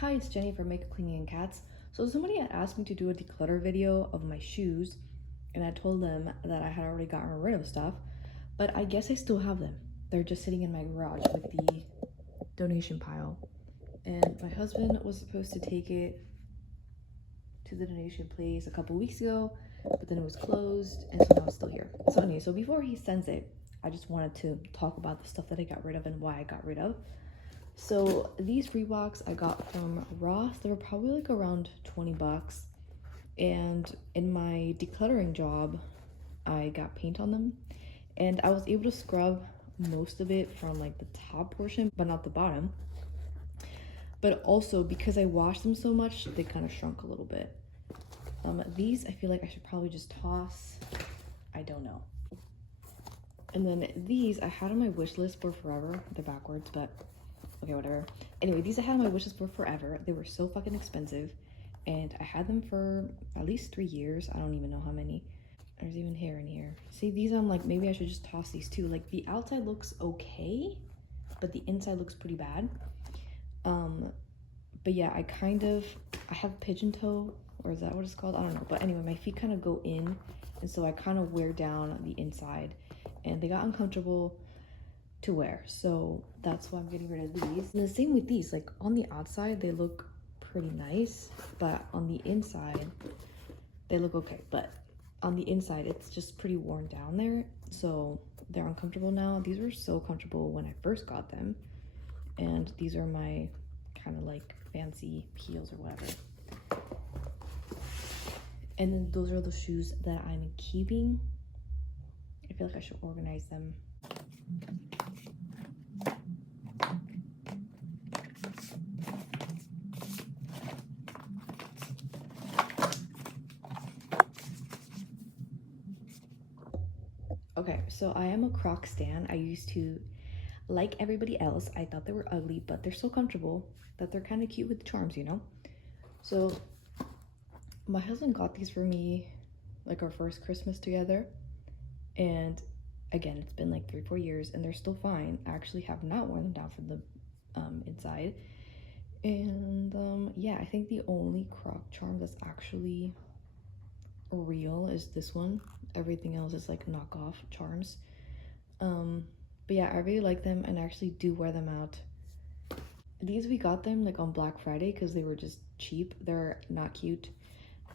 Hi, it's Jenny from Makeup Cleaning and Cats. So somebody had asked me to do a declutter video of my shoes, and I told them that I had already gotten rid of stuff, but I guess I still have them. They're just sitting in my garage with the donation pile. And my husband was supposed to take it to the donation place a couple weeks ago, but then it was closed, and so now it's still here. So anyway, so before he sends it, I just wanted to talk about the stuff that I got rid of and why I got rid of. So these Reeboks I got from Ross. They were probably like around 20 bucks. And in my decluttering job, I got paint on them. And I was able to scrub most of it from like the top portion, but not the bottom. But also because I washed them so much, they kind of shrunk a little bit. These I feel like I should probably just toss. I don't know. And then these I had on my wish list for forever. They're backwards, but okay, whatever. Anyway, these I had on my wish list for forever. They were so fucking expensive, and I had them for at least 3 years. I don't even know how many. There's even hair in here. See, these I'm like, maybe I should just toss these too. Like the outside looks okay, but the inside looks pretty bad. But yeah, I have pigeon toe, or is that what it's called? I don't know. But anyway, my feet kind of go in, and so I kind of wear down the inside, and they got uncomfortable to wear, so that's why I'm getting rid of these. And the same with these, like on the outside they look pretty nice, but on the inside they look okay, but on the inside it's just pretty worn down there, so they're uncomfortable now. These were so comfortable when I first got them, and these are my kind of like fancy heels or whatever. And then those are the shoes that I'm keeping. I feel like I should organize them. Okay, so I am a crocs stan. I used to, like everybody else, I thought they were ugly, but they're so comfortable that they're kind of cute with charms, you know? So my husband got these for me like our first Christmas together, and again, it's been like 3-4 years and they're still fine. I actually have not worn them down from the inside. And yeah, I think the only croc charm that's actually real is this one. Everything else is like knockoff charms. But yeah, I really like them and I actually do wear them out. These we got them like on Black Friday because they were just cheap. They're not cute.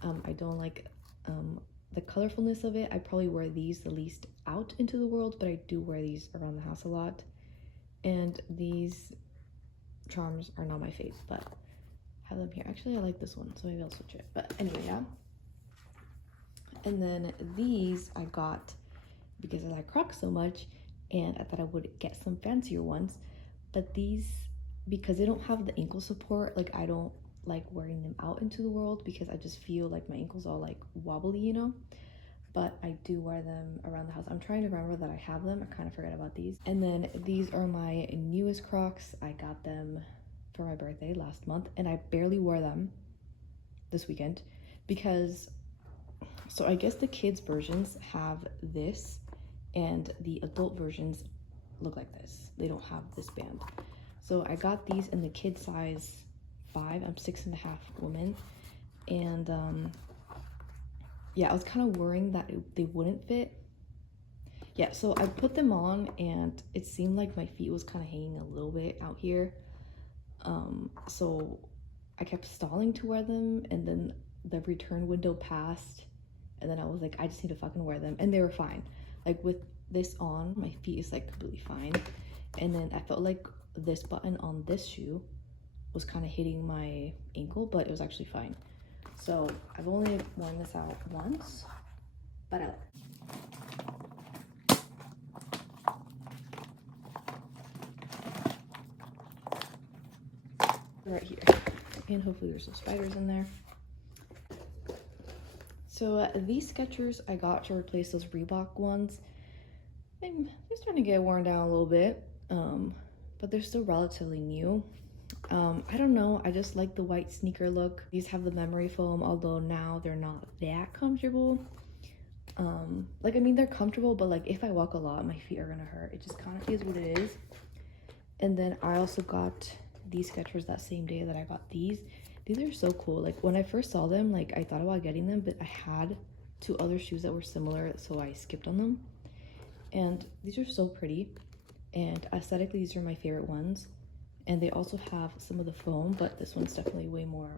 I don't like the colorfulness of it. I probably wear these the least out into the world, but I do wear these around the house a lot. And these charms are not my fave, but I have them here. Actually, I like this one, so maybe I'll switch it. But anyway, yeah. And then these I got because I like Crocs so much, and I thought I would get some fancier ones. But these, because they don't have the ankle support, like I don't like wearing them out into the world because I just feel like my ankles all like wobbly, you know? But I do wear them around the house. I'm trying to remember that I have them. I kind of forget about these. And then these are my newest Crocs. I got them for my birthday last month, and I barely wore them this weekend because, so I guess the kids versions have this and the adult versions look like this. They don't have this band. So I got these in the kid size 5. I'm 6.5 woman, and yeah, I was kind of worrying that they wouldn't fit. Yeah, so I put them on and it seemed like my feet was kind of hanging a little bit out here. So I kept stalling to wear them, and then the return window passed, and then I was like, I just need to fucking wear them, and they were fine. Like with this on, my feet is like completely fine. And then I felt like this button on this shoe was kind of hitting my ankle, but it was actually fine. So I've only worn this out once, but I like it. Right here, and hopefully there's some spiders in there. So these Skechers I got to replace those Reebok ones. They're starting to get worn down a little bit, but they're still relatively new. I don't know, I just like the white sneaker look. These have the memory foam, although now they're not that comfortable. Like, I mean, they're comfortable, but like if I walk a lot, my feet are gonna hurt. It just kind of is what it is. And then I also got these Skechers that same day that I got these. These are so cool. Like when I first saw them, like I thought about getting them, but I had two other shoes that were similar, so I skipped on them. And these are so pretty, and aesthetically these are my favorite ones. And they also have some of the foam, but this one's definitely way more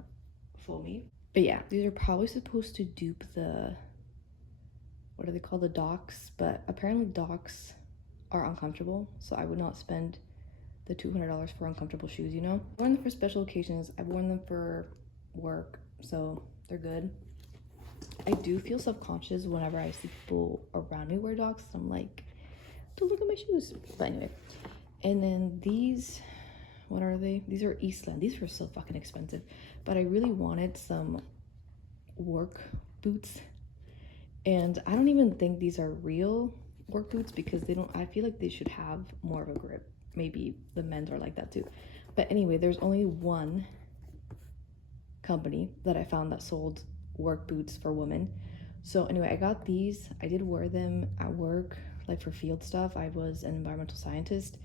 foamy. But yeah, these are probably supposed to dupe the, what are they called, the docks, but apparently docks are uncomfortable, so I would not spend the $200 for uncomfortable shoes, you know? I've worn them for special occasions, I've worn them for work, so they're good. I do feel self-conscious whenever I see people around me wear docks. I'm like, don't look at my shoes. But anyway, and then these, what are they? These are Eastland. These were so fucking expensive, but I really wanted some work boots, and I don't even think these are real work boots because they don't, I feel like they should have more of a grip. Maybe the men's are like that too. But anyway, there's only one company that I found that sold work boots for women. So anyway, I got these. I did wear them at work, like for field stuff. I was an environmental scientist,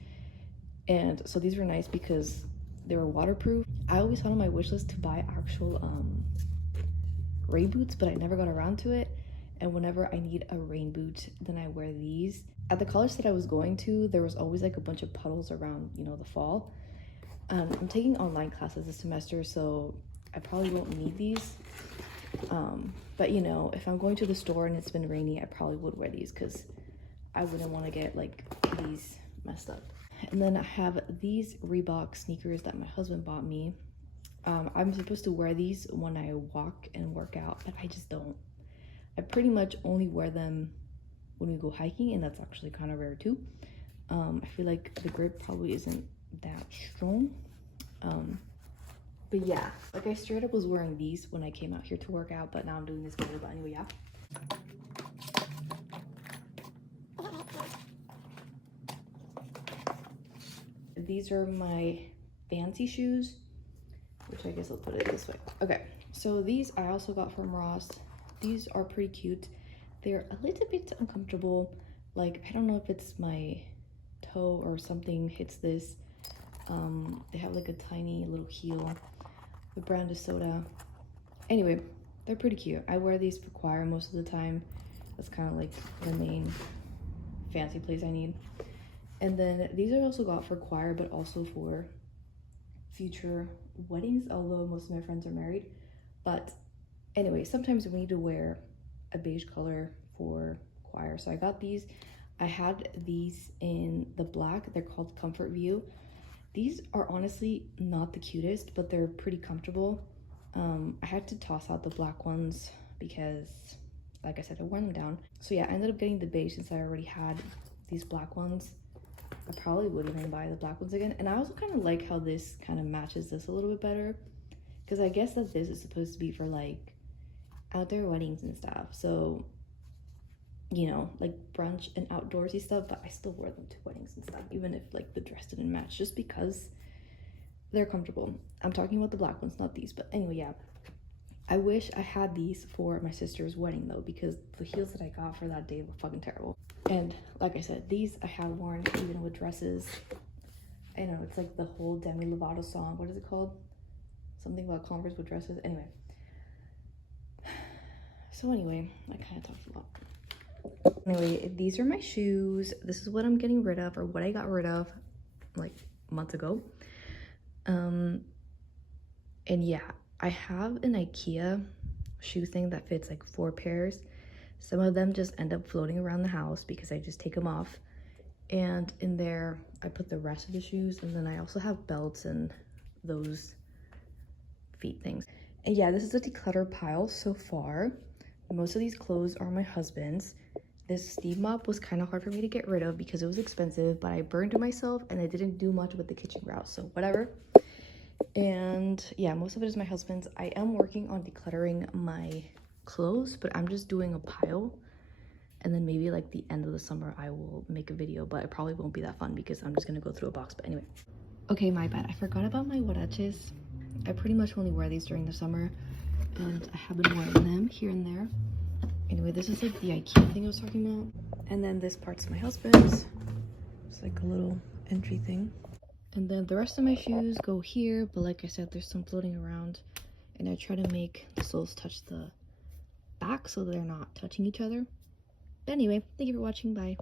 and so these were nice because they were waterproof. I always had on my wish list to buy actual rain boots, but I never got around to it. And whenever I need a rain boot, then I wear these. At the college that I was going to, there was always like a bunch of puddles around, you know, the fall. I'm taking online classes this semester, so I probably won't need these. But you know, if I'm going to the store and it's been rainy, I probably would wear these because I wouldn't want to get like these messed up. And then I have these Reebok sneakers that my husband bought me. I'm supposed to wear these when I walk and work out, but I just don't. I pretty much only wear them when we go hiking, and that's actually kind of rare too. I feel like the grip probably isn't that strong. But yeah, like I straight up was wearing these when I came out here to work out, but now I'm doing this video. But anyway, yeah. These are my fancy shoes, which I guess I'll put it this way. Okay, so these I also got from Ross. These are pretty cute. They're a little bit uncomfortable. Like, I don't know if it's my toe or something hits this. They have like a tiny little heel. The brand is Soda. Anyway, they're pretty cute. I wear these for choir most of the time. That's kind of like the main fancy place I need. And then these I also got for choir, but also for future weddings, although most of my friends are married. But anyway, sometimes we need to wear a beige color for choir. So I got these. I had these in the black. They're called Comfort View. These are honestly not the cutest, but they're pretty comfortable. I had to toss out the black ones because, like I said, I wore them down. So yeah, I ended up getting the beige since I already had these black ones. I probably would even buy the black ones again. And I also kind of like how this kind of matches this a little bit better, because I guess that this is supposed to be for like outdoor weddings and stuff. So, you know, like brunch and outdoorsy stuff, but I still wear them to weddings and stuff, even if like the dress didn't match, just because they're comfortable. I'm talking about the black ones, not these. But anyway, yeah, I wish I had these for my sister's wedding though, because the heels that I got for that day were fucking terrible. And like I said, these I have worn even with dresses. I know, it's like the whole Demi Lovato song. What is it called? Something about Converse with dresses. Anyway. So anyway, I kind of talked a lot. Anyway, these are my shoes. This is what I'm getting rid of, or what I got rid of like months ago. And yeah, I have an IKEA shoe thing that fits like 4 pairs. Some of them just end up floating around the house because I just take them off. And in there, I put the rest of the shoes. And then I also have belts and those feet things. And yeah, this is a declutter pile so far. Most of these clothes are my husband's. This steam mop was kind of hard for me to get rid of because it was expensive, but I burned it myself and I didn't do much with the kitchen grout, so whatever. And yeah, most of it is my husband's. I am working on decluttering my clothes, but I'm just doing a pile, and then maybe like the end of the summer I will make a video, but it probably won't be that fun because I'm just gonna go through a box. But anyway, okay, my bad, I forgot about my huaraches. I pretty much only wear these during the summer, and I have been wearing them here and there. Anyway, this is like the IKEA thing I was talking about, and then this part's my husband's. It's like a little entry thing. And then the rest of my shoes go here, but like I said, there's some floating around, and I try to make the soles touch the back so they're not touching each other. But anyway, thank you for watching. Bye.